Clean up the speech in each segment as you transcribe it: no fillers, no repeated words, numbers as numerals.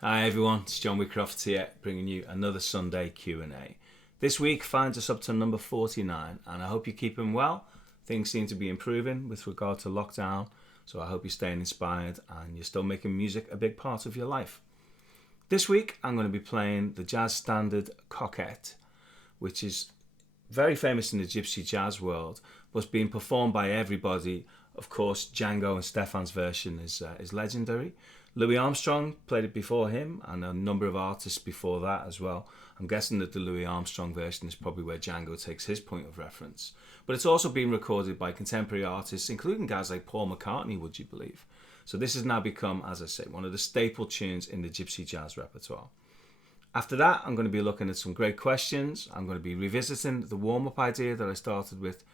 Hi everyone, it's John Wheatcroft here, bringing you another Sunday Q&A. This week finds us up to number 49, and I hope you're keeping well. Things seem to be improving with regard to lockdown, so I hope you're staying inspired and you're still making music a big part of your life. This week I'm going to be playing the jazz standard Coquette, which is very famous in the gypsy jazz world, but being performed by everybody. Of course, Django and Stefan's version is legendary. Louis Armstrong played it before him, and a number of artists before that as well. I'm guessing that the Louis Armstrong version is probably where Django takes his point of reference. But it's also been recorded by contemporary artists, including guys like Paul McCartney, would you believe? So this has now become, as I say, one of the staple tunes in the gypsy jazz repertoire. After that, I'm going to be looking at some great questions. I'm going to be revisiting the warm-up idea that I started with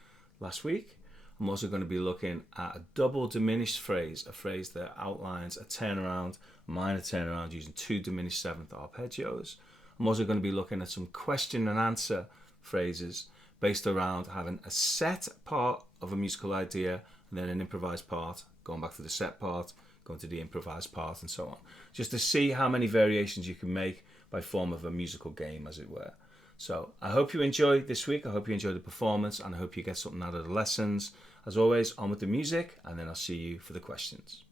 last week. I'm also going to be looking at a double diminished phrase, a phrase that outlines a turnaround, minor turnaround using two diminished seventh arpeggios. I'm also going to be looking at some question and answer phrases based around having a set part of a musical idea and then an improvised part, going back to the set part, going to the improvised part, and so on. Just to see how many variations you can make by form of a musical game, as it were. So I hope you enjoy this week. I hope you enjoy the performance, and I hope you get something out of the lessons. As always, on with the music, and then I'll see you for the questions.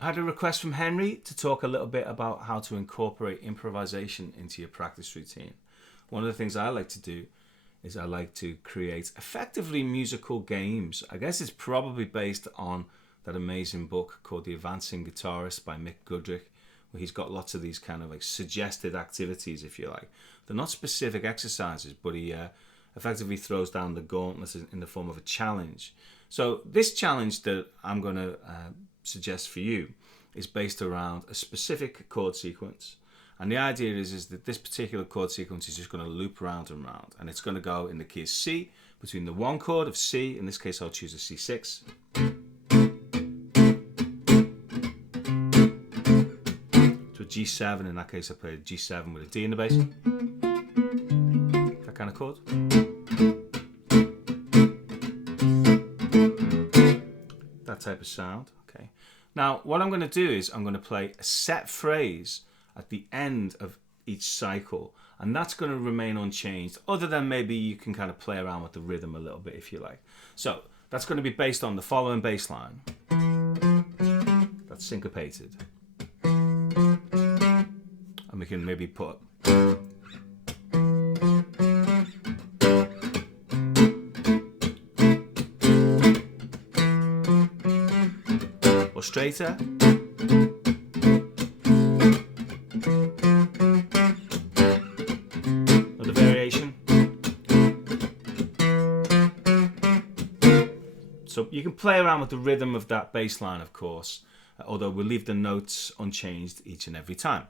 I had a request from Henry to talk a little bit about how to incorporate improvisation into your practice routine. One of the things I like to do is I like to create effectively musical games. I guess it's probably based on that amazing book called The Advancing Guitarist by Mick Goodrick, where he's got lots of these kind of like suggested activities, if you like. They're not specific exercises, but he effectively throws down the gauntlet in the form of a challenge. So this challenge that I'm going to suggest for you is based around a specific chord sequence. And the idea is that this particular chord sequence is just going to loop round and round. And it's going to go in the key of C, between the one chord of C, in this case I'll choose a C6, to a G7, in that case I play a G7 with a D in the bass. That kind of chord. That type of sound. Okay. Now what I'm going to do is I'm going to play a set phrase at the end of each cycle, and that's going to remain unchanged, other than maybe you can kind of play around with the rhythm a little bit if you like. So that's going to be based on the following bass line. That's syncopated. And we can maybe put or straighter. Another variation. So you can play around with the rhythm of that bass line, of course, although we'll leave the notes unchanged each and every time.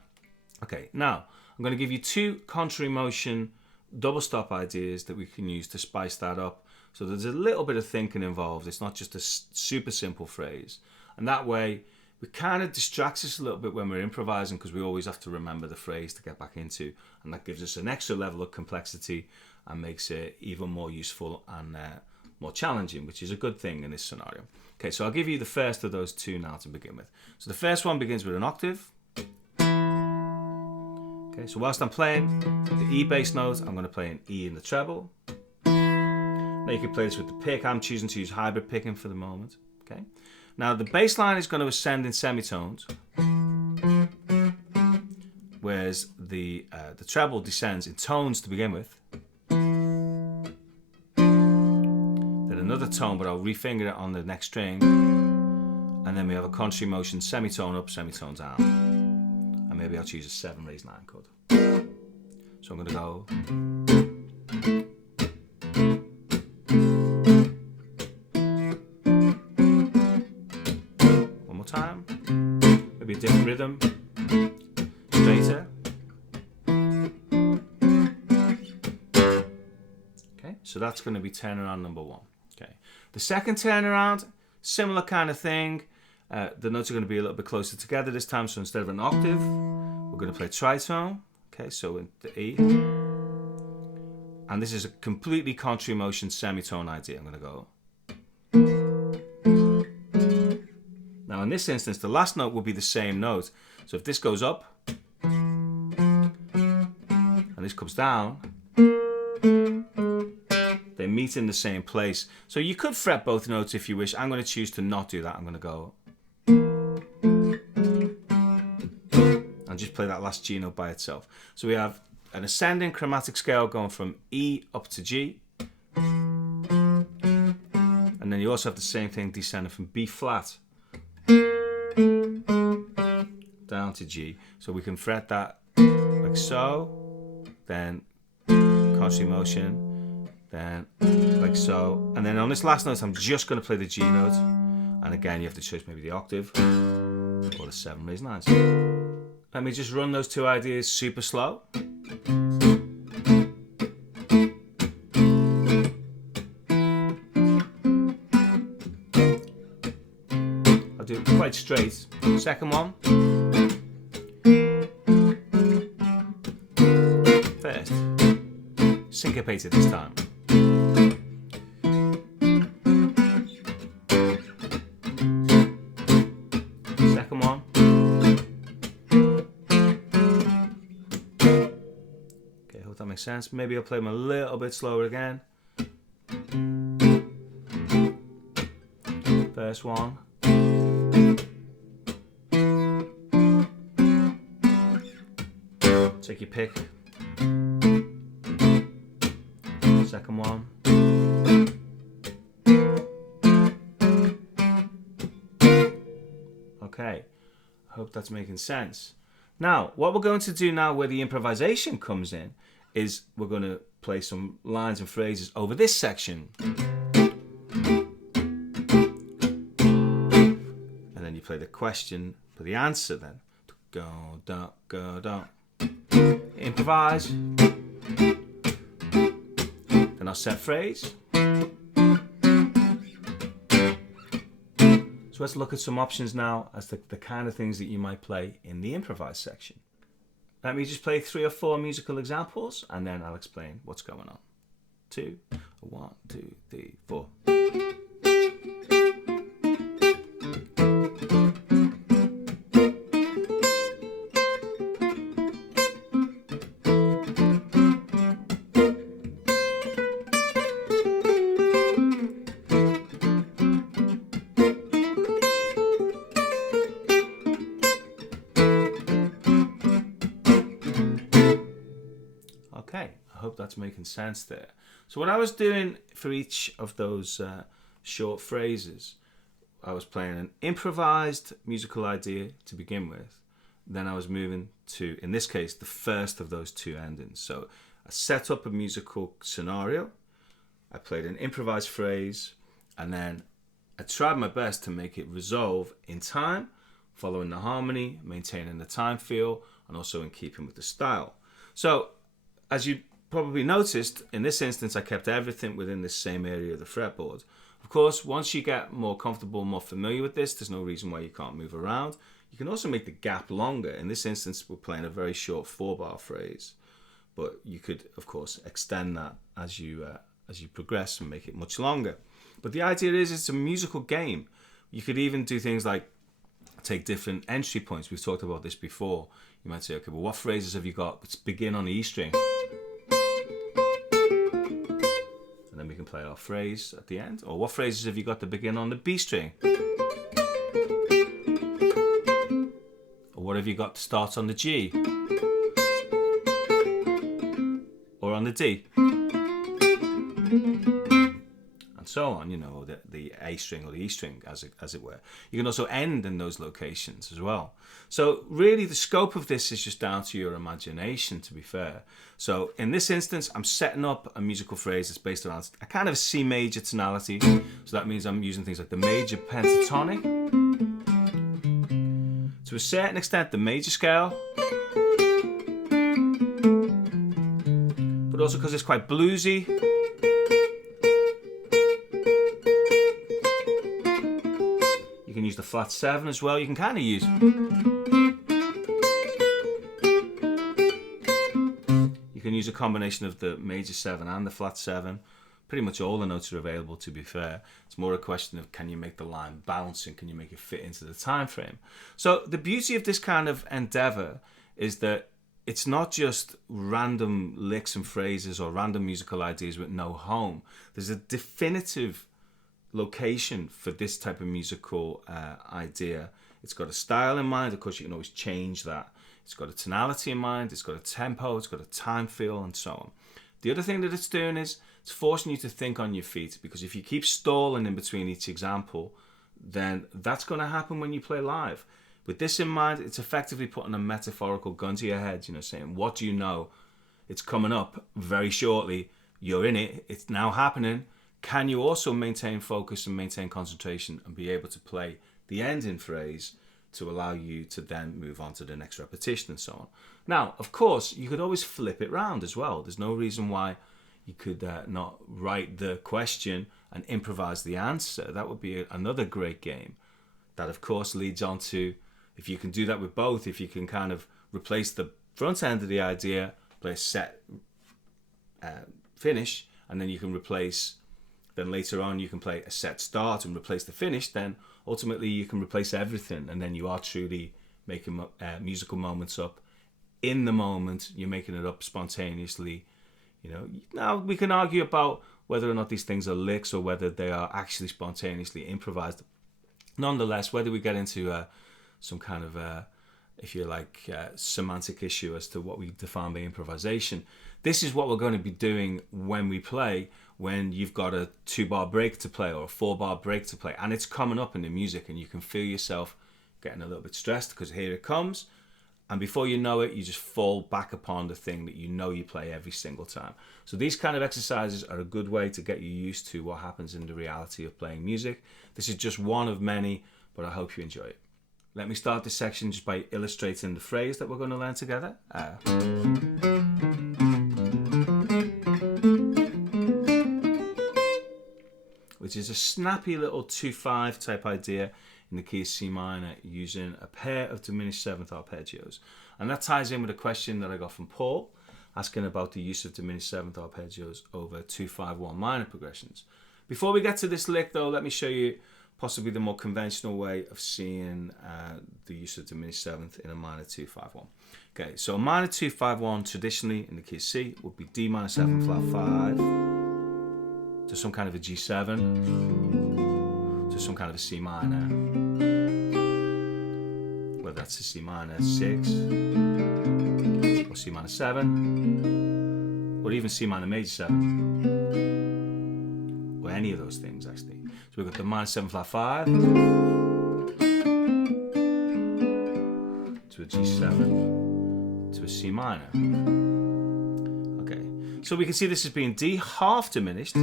Okay, now I'm going to give you two contrary motion double stop ideas that we can use to spice that up. So there's a little bit of thinking involved. It's not just a super simple phrase. And that way, it kind of distracts us a little bit when we're improvising, because we always have to remember the phrase to get back into. And that gives us an extra level of complexity and makes it even more useful and more challenging, which is a good thing in this scenario. Okay, so I'll give you the first of those two now to begin with. So the first one begins with an octave. Okay, so whilst I'm playing the E bass note, I'm going to play an E in the treble. Now you can play this with the pick. I'm choosing to use hybrid picking for the moment. Okay. Now the bass line is going to ascend in semitones, whereas the treble descends in tones to begin with. Then another tone, but I'll refinger it on the next string, and then we have a contrary motion semitone up, semitone down, and maybe I'll choose a 7 raised 9 chord. So I'm going to go. Time, maybe a different rhythm, straighter. Okay, so that's going to be turnaround number 1. Okay, the second turnaround, similar kind of thing. The notes are going to be a little bit closer together this time. So instead of an octave, we're going to play tritone. Okay, so in the E, and this is a completely contrary motion semitone idea. I'm going to go. Now in this instance, the last note will be the same note. So if this goes up and this comes down, they meet in the same place. So you could fret both notes if you wish. I'm going to choose to not do that. I'm going to go and just play that last G note by itself. So we have an ascending chromatic scale going from E up to G. And then you also have the same thing descending from B flat down to G. So we can fret that like so, then contrary motion, then like so, and then on this last note I'm just going to play the G note, and again you have to choose maybe the octave or the 7 raised 9s. Let me just run those two ideas super slow. I'll do it quite straight. Second one. First. Syncopated this time. Second one. Okay, hope that makes sense. Maybe I'll play them a little bit slower again. First one. Take your pick. Second one. Okay, I hope that's making sense. Now, what we're going to do now where the improvisation comes in is we're going to play some lines and phrases over this section. And then you play the question for the answer then. Go, da, go, da. Improvise. Then our set phrase. So let's look at some options now as to the kind of things that you might play in the improvise section. Let me just play 3 or 4 musical examples and then I'll explain what's going on. 2, 1, 2, 3, 4. Okay, I hope that's making sense there. So what I was doing for each of those short phrases, I was playing an improvised musical idea to begin with. Then I was moving to, in this case, the first of those 2 endings. So I set up a musical scenario, I played an improvised phrase, and then I tried my best to make it resolve in time, following the harmony, maintaining the time feel, and also in keeping with the style. So as you probably noticed, in this instance, I kept everything within this same area of the fretboard. Of course, once you get more comfortable, more familiar with this, there's no reason why you can't move around. You can also make the gap longer. In this instance, we're playing a very short 4-bar phrase, but you could, of course, extend that as you progress and make it much longer. But the idea is it's a musical game. You could even do things like take different entry points. We've talked about this before. You might say, okay, well, what phrases have you got? Let's begin on the E string. And then we can play our phrase at the end. Or what phrases have you got to begin on the B string? Or what have you got to start on the G? Or on the D? And so on, you know, the A string or the E string, as it were. You can also end in those locations as well. So really the scope of this is just down to your imagination, to be fair. So in this instance, I'm setting up a musical phrase that's based around a kind of C major tonality. So that means I'm using things like the major pentatonic. To a certain extent, the major scale. But also because it's quite bluesy. You can use the flat 7 as well. You can kind of use... You can use a combination of the major 7 and the flat 7. Pretty much all the notes are available, to be fair. It's more a question of can you make the line bounce and can you make it fit into the time frame. So the beauty of this kind of endeavor is that it's not just random licks and phrases or random musical ideas with no home. There's a definitive location for this type of musical idea. It's got a style in mind. Of course, you can always change that. It's got a tonality in mind. It's got a tempo. It's got a time feel and so on. The other thing that it's doing is it's forcing you to think on your feet, because if you keep stalling in between each example, then that's going to happen when you play live. With this in mind, it's effectively putting a metaphorical gun to your head, saying, what do you know? It's coming up very shortly. You're in it. It's now happening. Can you also maintain focus and maintain concentration and be able to play the ending phrase to allow you to then move on to the next repetition and so on? Now, of course, you could always flip it round as well. There's no reason why you could not write the question and improvise the answer. That would be another great game. That, of course, leads on to, if you can do that with both, if you can kind of replace the front end of the idea, play a set finish, and then you can replace, then later on you can play a set start and replace the finish, then ultimately you can replace everything, and then you are truly making musical moments up in the moment. You're making it up spontaneously. Now we can argue about whether or not these things are licks or whether they are actually spontaneously improvised. Nonetheless, whether we get into some kind of, if you like, semantic issue as to what we define by improvisation, this is what we're going to be doing when we play, when you've got a 2-bar break to play or a 4-bar break to play, and it's coming up in the music and you can feel yourself getting a little bit stressed because here it comes. And before you know it, you just fall back upon the thing that you know you play every single time. So these kind of exercises are a good way to get you used to what happens in the reality of playing music. This is just one of many, but I hope you enjoy it. Let me start this section just by illustrating the phrase that we're going to learn together. Which is a snappy little 2-5 type idea in the key of C minor using a pair of diminished 7th arpeggios. And that ties in with a question that I got from Paul, asking about the use of diminished 7th arpeggios over 2-5-1 minor progressions. Before we get to this lick though, let me show you possibly the more conventional way of seeing the use of diminished 7th in a minor 2-5-1. Okay, so a minor 2-5-1 traditionally in the key of C would be D minor 7 flat 5 to some kind of a G7 to some kind of a C minor, whether that's a C minor 6 or C minor 7 or even C minor major 7 or any of those things actually. So we've got the minor 7 flat 5 to a G7 to a C minor. Okay, so we can see this as being D half diminished.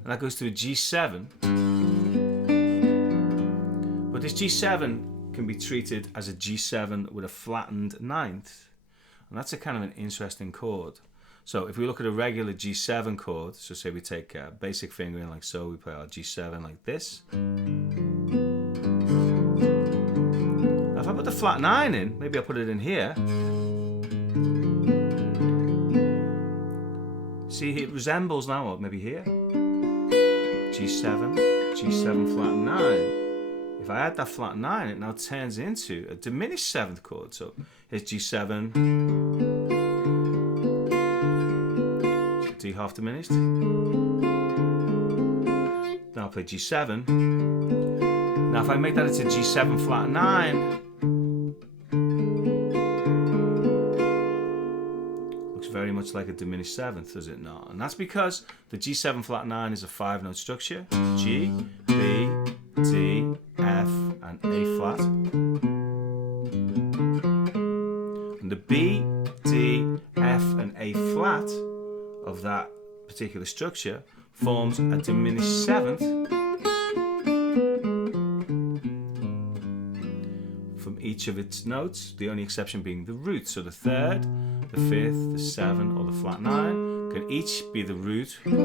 And that goes to a G7. But this G7 can be treated as a G7 with a flattened ninth. And that's a kind of an interesting chord. So if we look at a regular G7 chord, so say we take a basic fingering like so, we play our G7 like this. Now if I put the flat 9 in, maybe I'll put it in here. See, it resembles now, or maybe here. G7, G7 flat 9. If I add that flat 9, it now turns into a diminished 7th chord. So here's G7, D half diminished. Now I'll play G7. Now if I make that into G7 flat 9, very much like a diminished 7th, does it not? And that's because the G7 flat 9 is a 5-note structure. G, B, D, F, and A flat. And the B, D, F, and A flat of that particular structure forms a diminished 7th from each of its notes, the only exception being the root. So the 3rd, the 5th, the 7, or the flat 9 can each be the root of a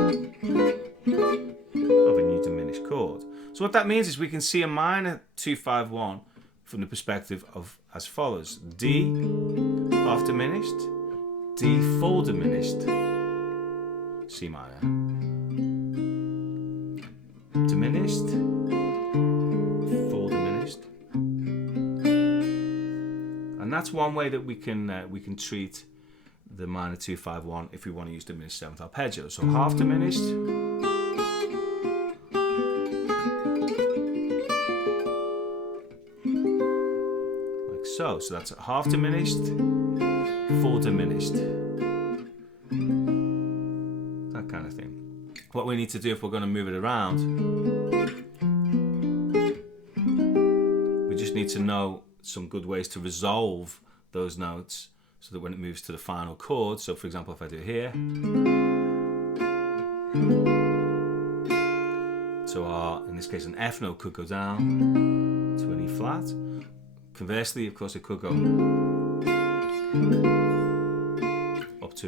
new diminished chord. So what that means is we can see a minor 2-5-1 from the perspective of as follows: D half diminished, D full diminished, C minor, diminished, full diminished. And that's one way that we can treat the minor 2-5-1 if we want to use diminished 7th arpeggio. So half diminished, like so. So that's half diminished, full diminished, that kind of thing. What we need to do if we're going to move it around, we just need to know some good ways to resolve those notes so that when it moves to the final chord, so for example if I do it here, so in this case an F note could go down to an E flat. Conversely, of course, it could go up to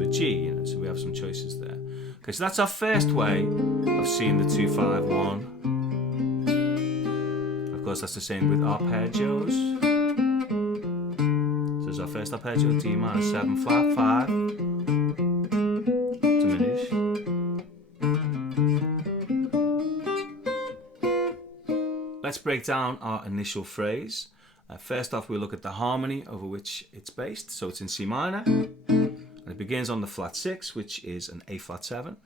a G, so we have some choices there. Okay, so that's our first way of seeing the 2-5-1. Of course, that's the same with arpeggios. So there's our first arpeggio, D minor 7 flat 5, diminish. Let's break down our initial phrase. First off, we'll look at the harmony over which it's based. So it's in C minor, and it begins on the flat 6, which is an A flat 7.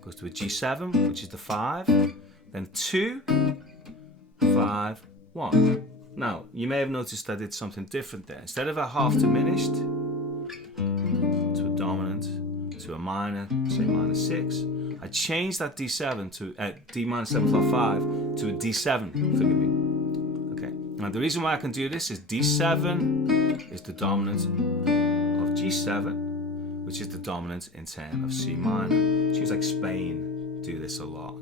Goes to a G7, which is the 5, then 2, 5, 1. Now, you may have noticed I did something different there. Instead of a half diminished to a dominant minor, say minor 6. I changed that D7 to D minor 7 flat 5 to a D7, forgive me. Okay, now the reason why I can do this is D7 is the dominant of G7, which is the dominant in turn of C minor. Seems like Spain do this a lot.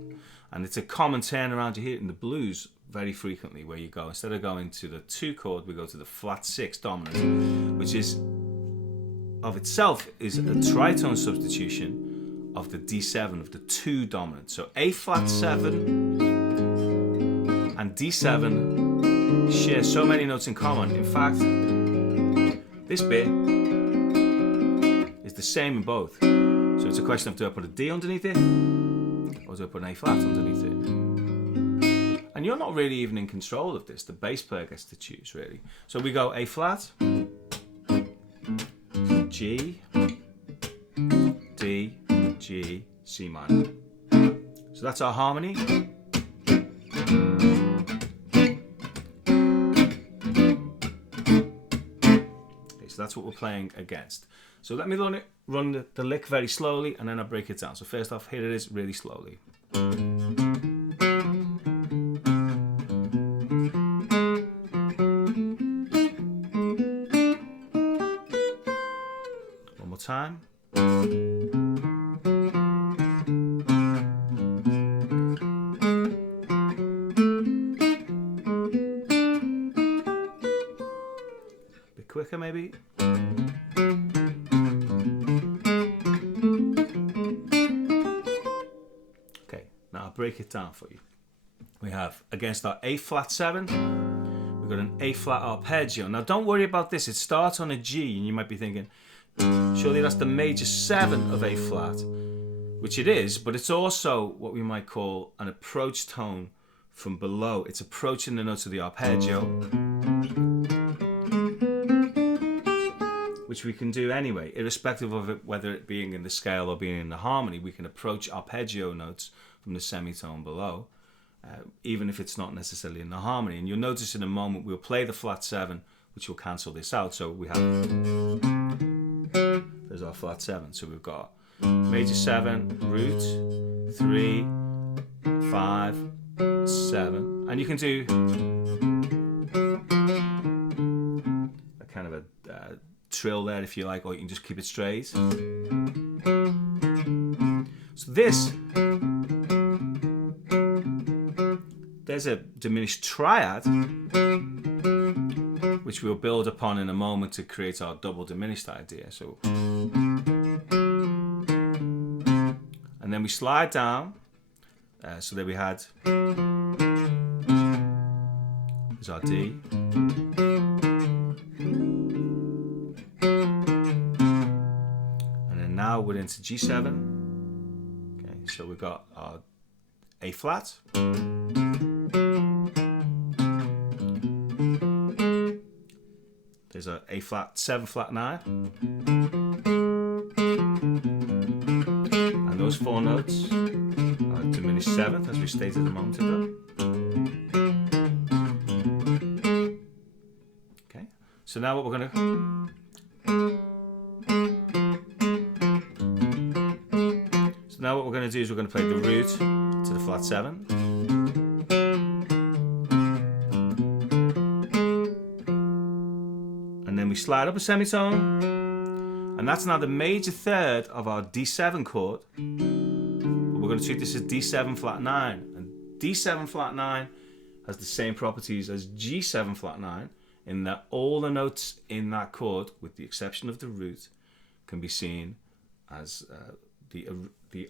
And it's a common turnaround. You hear it in the blues very frequently, where you go, instead of going to the 2 chord, we go to the flat 6 dominant, which is of itself is a tritone substitution of the D7 of the 2 dominant. So A flat 7 and D7 share so many notes in common. In fact, this bit is the same in both. So it's a question of, do I put a D underneath it or do I put an A flat underneath it? And you're not really even in control of this. The bass player gets to choose, really. So we go A flat, G, D, G, C minor. So that's our harmony. Okay, so that's what we're playing against. So let me run the lick very slowly, and then I'll break it down. So first off, here it is really slowly. One more time. Bit quicker maybe. Okay, now I'll break it down for you. We have, against our A flat 7, we've got an A flat arpeggio. Now don't worry about this, it starts on a G, and you might be thinking, surely that's the major 7 of A flat, which it is, but it's also what we might call an approach tone from below. It's approaching the notes of the arpeggio, which we can do anyway, irrespective of it, whether it being in the scale or being in the harmony. We can approach arpeggio notes from the semitone below, even if it's not necessarily in the harmony. And you'll notice in a moment we'll play the flat 7, which will cancel this out. So we have, there's our flat 7. So we've got major 7, root, 3, 5, 7. And you can do a kind of a trill there if you like, or you can just keep it straight. So this, there's a diminished triad, which we'll build upon in a moment to create our double diminished idea. So, and then we slide down. So there we had, there's our D. And then now we're into G7. Okay, so we've got our A flat. There's a flat 7 flat 9, and those 4 notes are diminished 7th, as we stated a moment ago. Okay, so now what we're going to do is we're going to play the root to the flat 7. We slide up a semitone, and that's now the major 3rd of our D7 chord. But we're going to treat this as D7 flat 9, and D7 flat 9 has the same properties as G7 flat 9 in that all the notes in that chord, with the exception of the root, can be seen as the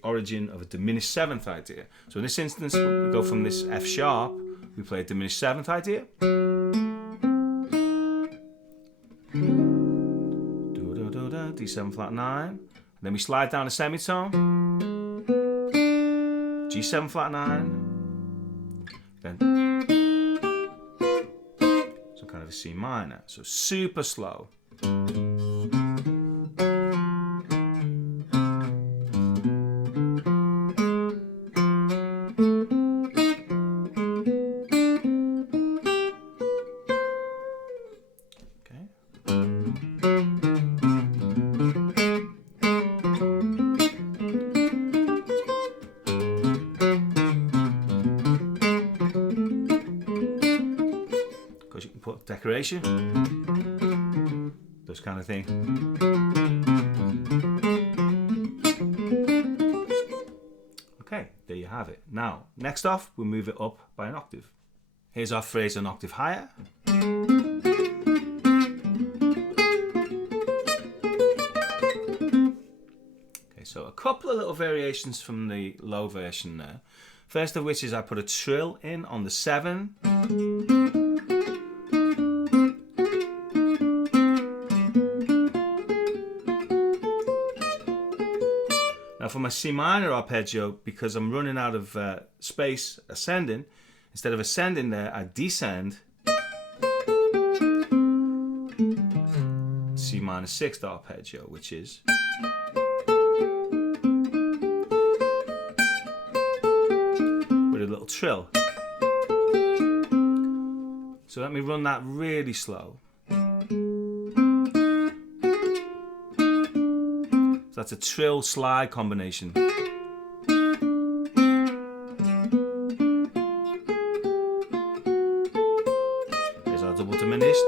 origin of a diminished 7th idea. So in this instance, we go from this F sharp, we play a diminished 7th idea. D7 flat 9, and then we slide down a semitone, G7 flat 9, then some kind of a C minor, so super slow. decoration, those kind of thing. Okay, there you have it. Now, next off, we'll move it up by an octave. Here's our phrase an octave higher. Okay, so a couple of little variations from the low version there. First of which is I put a trill in on the 7. Now for my C minor arpeggio, because I'm running out of space ascending, instead of ascending there, I descend C minor 6th arpeggio, which is with a little trill. So let me run that really slow. So that's a trill slide combination. There's our double diminished.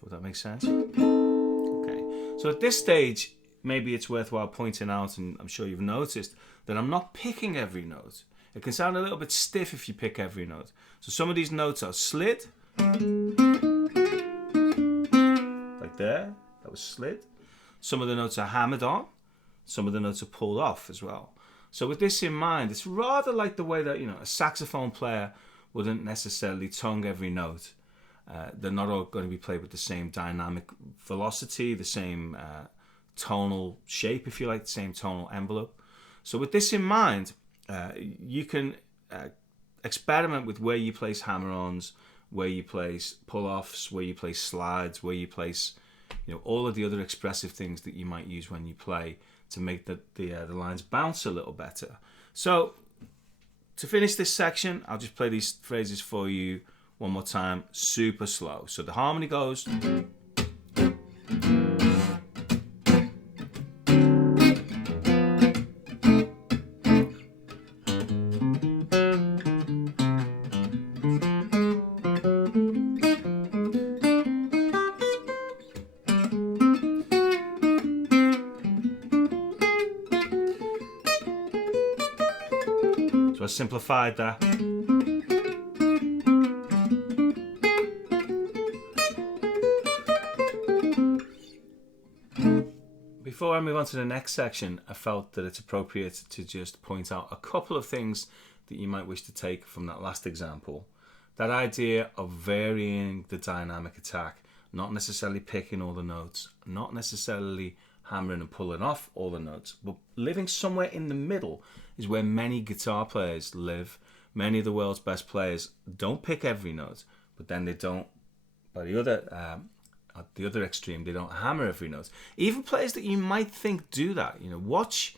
Would that make sense? Okay. So at this stage, maybe it's worthwhile pointing out, and I'm sure you've noticed, that I'm not picking every note. It can sound a little bit stiff if you pick every note. So some of these notes are slid. There, that was slid. Some of the notes are hammered on. Some of the notes are pulled off as well. So with this in mind, it's rather like the way that, you know, a saxophone player wouldn't necessarily tongue every note. They're not all going to be played with the same dynamic velocity, the same tonal shape, if you like, the same tonal envelope. So with this in mind, you can experiment with where you place hammer-ons, where you place pull-offs, where you place slides, where you place, you know, all of the other expressive things that you might use when you play to make the lines bounce a little better. So to finish this section, I'll just play these phrases for you one more time, super slow. So the harmony goes. So I simplified that. Before I move on to the next section, I felt that it's appropriate to just point out a couple of things that you might wish to take from that last example. That idea of varying the dynamic attack, not necessarily picking all the notes, not necessarily hammering and pulling off all the notes, but living somewhere in the middle is where many guitar players live. Many of the world's best players don't pick every note, but then they don't, by the other at the other extreme, they don't hammer every note. Even players that you might think do that, you know, watch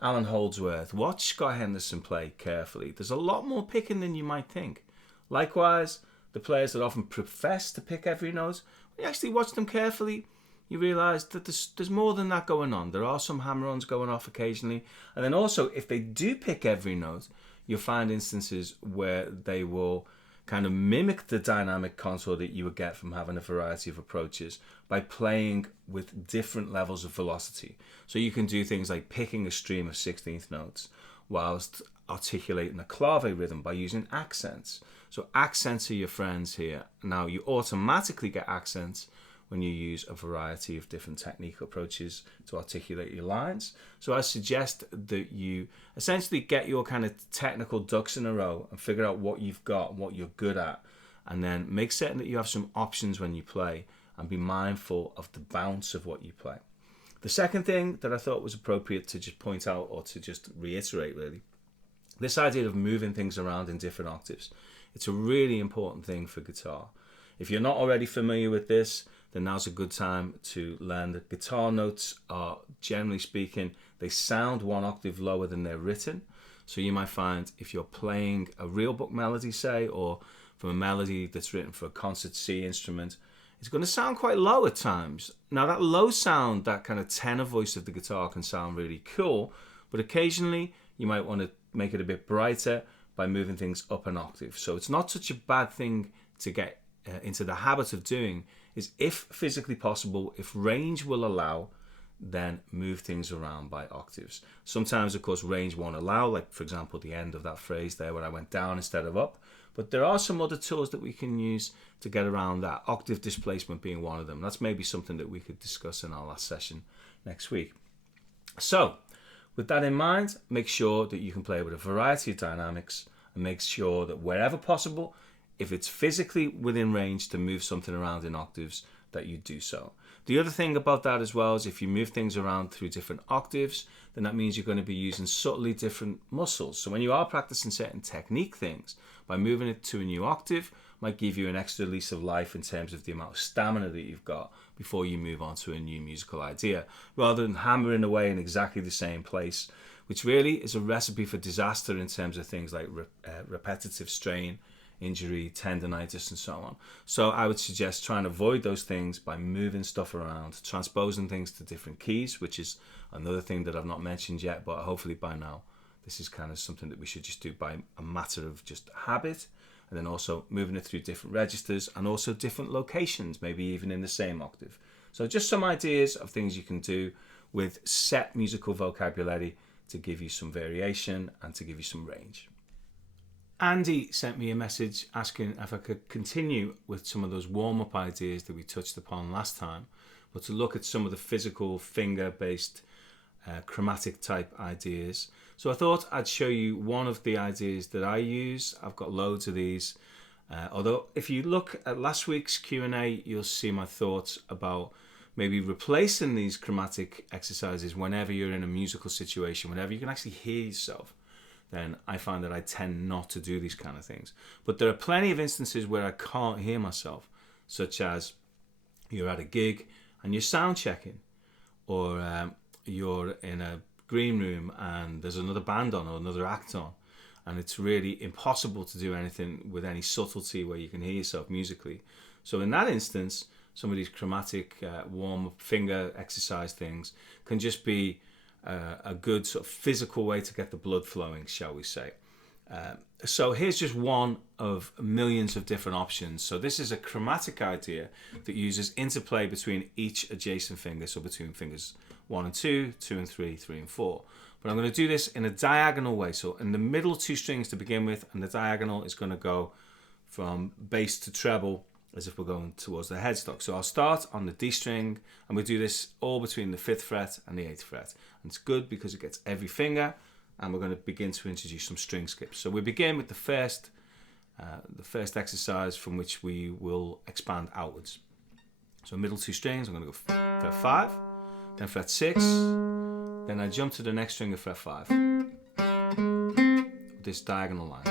Alan Holdsworth, watch Scott Henderson play carefully. There's a lot more picking than you might think. Likewise, the players that often profess to pick every note, when you actually watch them carefully, you realise that there's more than that going on. There are some hammer-ons going off occasionally. And then also, if they do pick every note, you'll find instances where they will kind of mimic the dynamic contour that you would get from having a variety of approaches by playing with different levels of velocity. So you can do things like picking a stream of 16th notes whilst articulating a clave rhythm by using accents. So accents are your friends here. Now you automatically get accents when you use a variety of different technical approaches to articulate your lines. So I suggest that you essentially get your kind of technical ducks in a row and figure out what you've got, what you're good at, and then make certain that you have some options when you play and be mindful of the bounce of what you play. The second thing that I thought was appropriate to just point out, or to just reiterate really, this idea of moving things around in different octaves. It's a really important thing for guitar. If you're not already familiar with this, then now's a good time to learn that guitar notes are, generally speaking, they sound one octave lower than they're written. So you might find if you're playing a real book melody, say, or from a melody that's written for a concert C instrument, it's going to sound quite low at times. Now that low sound, that kind of tenor voice of the guitar can sound really cool, but occasionally you might want to make it a bit brighter by moving things up an octave. So it's not such a bad thing to get into the habit of doing, is if physically possible, if range will allow, then move things around by octaves. Sometimes, of course, range won't allow, like for example, the end of that phrase there where I went down instead of up. But there are some other tools that we can use to get around that, octave displacement being one of them. That's maybe something that we could discuss in our last session next week. So, with that in mind, make sure that you can play with a variety of dynamics and make sure that wherever possible, if it's physically within range to move something around in octaves, that you do so. The other thing about that as well is if you move things around through different octaves, then that means you're going to be using subtly different muscles. So when you are practicing certain technique things, by moving it to a new octave might give you an extra lease of life in terms of the amount of stamina that you've got before you move on to a new musical idea, rather than hammering away in exactly the same place, which really is a recipe for disaster in terms of things like repetitive strain, injury, tendonitis, and so on. So I would suggest trying to avoid those things by moving stuff around, transposing things to different keys, which is another thing that I've not mentioned yet, but hopefully by now this is kind of something that we should just do by a matter of just habit, and then also moving it through different registers and also different locations, maybe even in the same octave. So just some ideas of things you can do with set musical vocabulary to give you some variation and to give you some range. Andy sent me a message asking if I could continue with some of those warm-up ideas that we touched upon last time, but to look at some of the physical finger-based chromatic type ideas. So I thought I'd show you one of the ideas that I use. I've got loads of these. Although if you look at last week's Q&A, you'll see my thoughts about maybe replacing these chromatic exercises whenever you're in a musical situation, whenever you can actually hear yourself. Then I find that I tend not to do these kind of things. But there are plenty of instances where I can't hear myself, such as you're at a gig and you're sound checking, or you're in a green room and there's another band on or another act on, and it's really impossible to do anything with any subtlety where you can hear yourself musically. So in that instance, some of these chromatic warm-up finger exercise things can just be a good sort of physical way to get the blood flowing, shall we say. So here's just one of millions of different options. So this is a chromatic idea that uses interplay between each adjacent finger, so between fingers 1 and 2, 2 and 3, 3 and 4. But I'm going to do this in a diagonal way. So in the middle 2 strings to begin with, and the diagonal is going to go from bass to treble as if we're going towards the headstock. So I'll start on the D string, and we do this all between the 5th fret and the 8th fret. And it's good because it gets every finger, and we're going to begin to introduce some string skips. So we begin with the first exercise from which we will expand outwards. So middle 2 strings, I'm going to go fret 5, then fret 6, then I jump to the next string of fret 5, this diagonal line.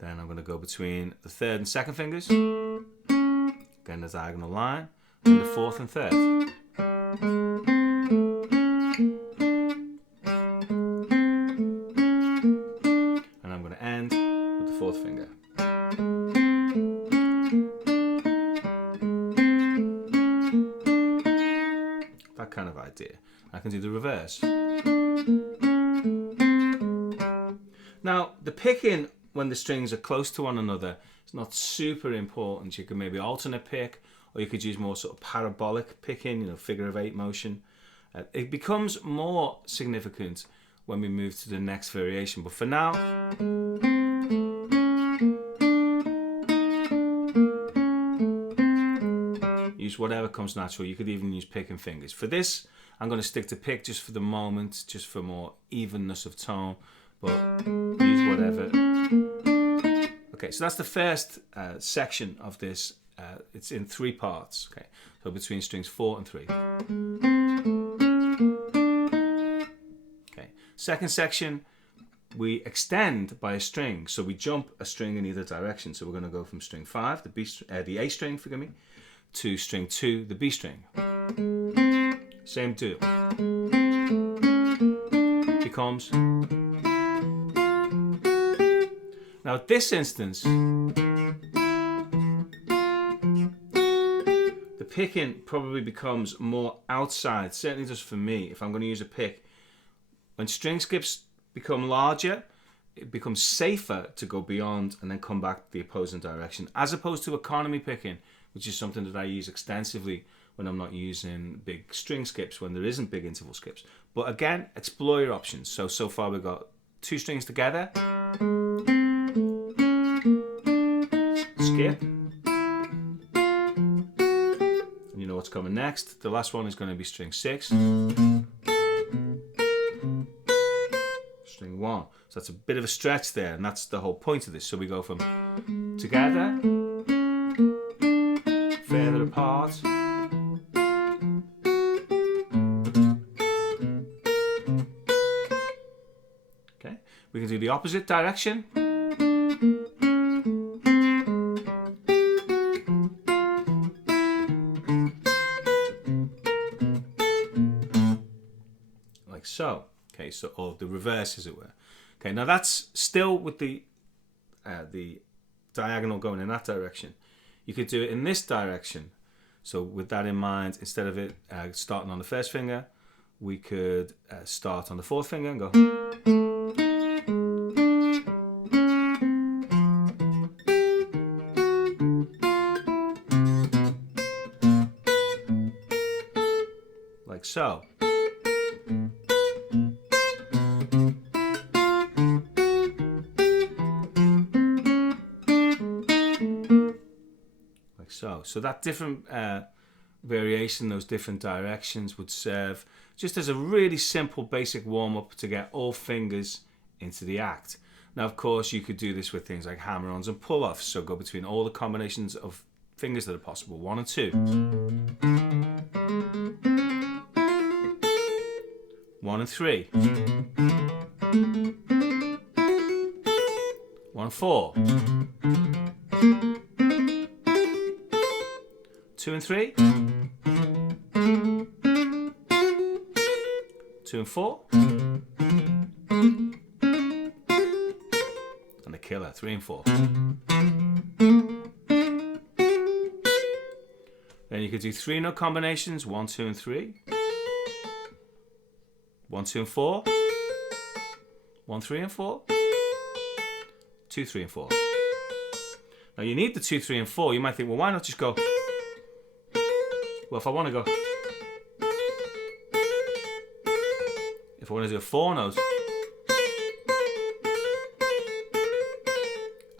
Then I'm going to go between the 3rd and 2nd fingers, again the diagonal line, and the 4th and 3rd. And I'm going to end with the 4th finger. That kind of idea. I can do the reverse. Now, the picking when the strings are close to one another, it's not super important. You can maybe alternate pick, or you could use more sort of parabolic picking, figure of 8 motion. It becomes more significant when we move to the next variation. But for now, use whatever comes natural. You could even use pick and fingers. For this, I'm going to stick to pick just for the moment, just for more evenness of tone, but use whatever. Okay, so that's the first section of this. It's in 3 parts. Okay, so between strings 4 and 3. Okay, second section, we extend by a string. So we jump a string in either direction. So we're going to go from string 5, the A string, forgive me, to string 2, the B string. Same deal. Becomes. Now, at this instance, the picking probably becomes more outside, certainly just for me, if I'm going to use a pick. When string skips become larger, it becomes safer to go beyond and then come back the opposing direction, as opposed to economy picking, which is something that I use extensively when I'm not using big string skips, when there isn't big interval skips. But again, explore your options. So far we've got 2 strings together, skip, and you know what's coming next. The last one is going to be string 6, string 1. So that's a bit of a stretch there, and that's the whole point of this. So we go from together, further apart, okay. We can do the opposite direction. Like so. Okay, so, or the reverse, as it were. Okay, now that's still with the diagonal going in that direction. You could do it in this direction. So with that in mind, instead of it starting on the 1st finger, we could start on the 4th finger and go. Like so. So that different variation, those different directions would serve just as a really simple basic warm-up to get all fingers into the act. Now, of course, you could do this with things like hammer-ons and pull-offs, so go between all the combinations of fingers that are possible, 1 and 2. 1 and 3. 1 and 4. 2 and 3, 2 and 4, and a killer, 3 and 4. Then you could do 3-note combinations, 1, 2 and 3, 1, 2 and 4, 1, 3 and 4, 2, 3 and 4. Now you need the 2, 3 and 4. You might think, well, why not just go? Well, if I want to do a 4 note,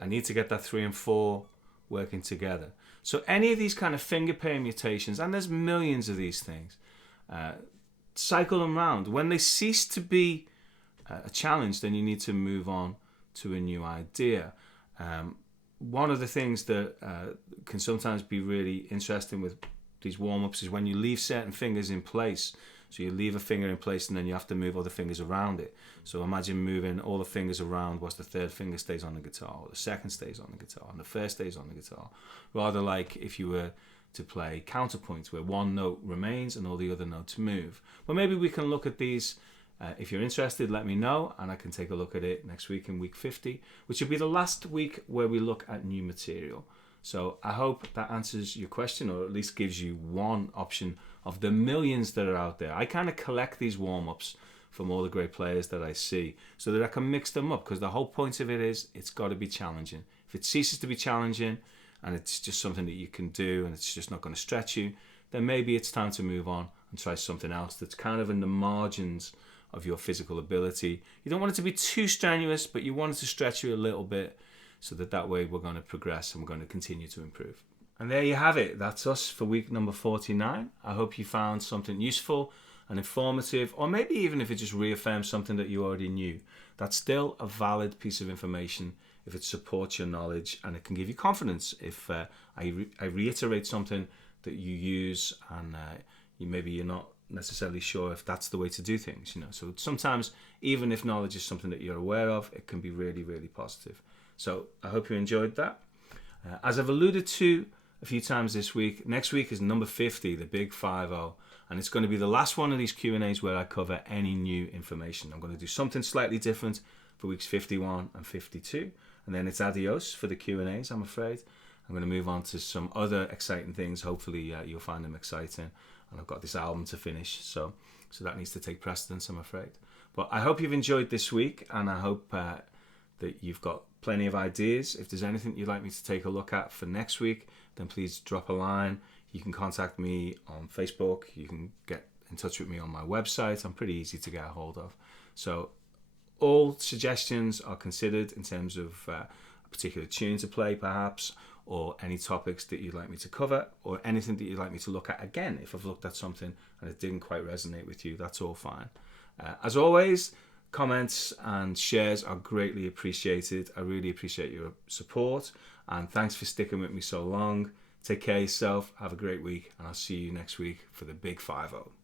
I need to get that 3 and 4 working together. So any of these kind of finger permutations, and there's millions of these things, cycle them round. When they cease to be a challenge, then you need to move on to a new idea. One of the things that can sometimes be really interesting with these warm-ups is when you leave certain fingers in place. So you leave a finger in place and then you have to move other fingers around it. So imagine moving all the fingers around whilst the 3rd finger stays on the guitar, or the 2nd stays on the guitar, and the 1st stays on the guitar. Rather like if you were to play counterpoint, where 1 note remains and all the other notes move. But maybe we can look at these. If you're interested, let me know, and I can take a look at it next week in week 50, which will be the last week where we look at new material. So I hope that answers your question, or at least gives you one option of the millions that are out there. I kind of collect these warm-ups from all the great players that I see so that I can mix them up, because the whole point of it is it's got to be challenging. If it ceases to be challenging and it's just something that you can do and it's just not going to stretch you, then maybe it's time to move on and try something else that's kind of in the margins of your physical ability. You don't want it to be too strenuous, but you want it to stretch you a little bit, so that way we're going to progress and we're going to continue to improve. And there you have it. That's us for week number 49. I hope you found something useful and informative, or maybe even if it just reaffirms something that you already knew. That's still a valid piece of information if it supports your knowledge, and it can give you confidence if I reiterate something that you use and maybe you're not necessarily sure if that's the way to do things. So sometimes, even if knowledge is something that you're aware of, it can be really, really positive. So I hope you enjoyed that. As I've alluded to a few times this week, next week is number 50, the big 50, and it's going to be the last one of these Q&As where I cover any new information. I'm going to do something slightly different for weeks 51 and 52, and then it's adios for the Q&As, I'm afraid. I'm going to move on to some other exciting things. Hopefully you'll find them exciting, and I've got this album to finish, so that needs to take precedence, I'm afraid. But I hope you've enjoyed this week, and I hope that you've got plenty of ideas. If there's anything you'd like me to take a look at for next week, then please drop a line. You can contact me on Facebook. You can get in touch with me on my website. I'm pretty easy to get a hold of. So all suggestions are considered in terms of a particular tune to play, perhaps, or any topics that you'd like me to cover, or anything that you'd like me to look at again. If I've looked at something and it didn't quite resonate with you, that's all fine. As always, comments and shares are greatly appreciated. I really appreciate your support, and thanks for sticking with me so long. Take care of yourself, have a great week, and I'll see you next week for the Big 5-0.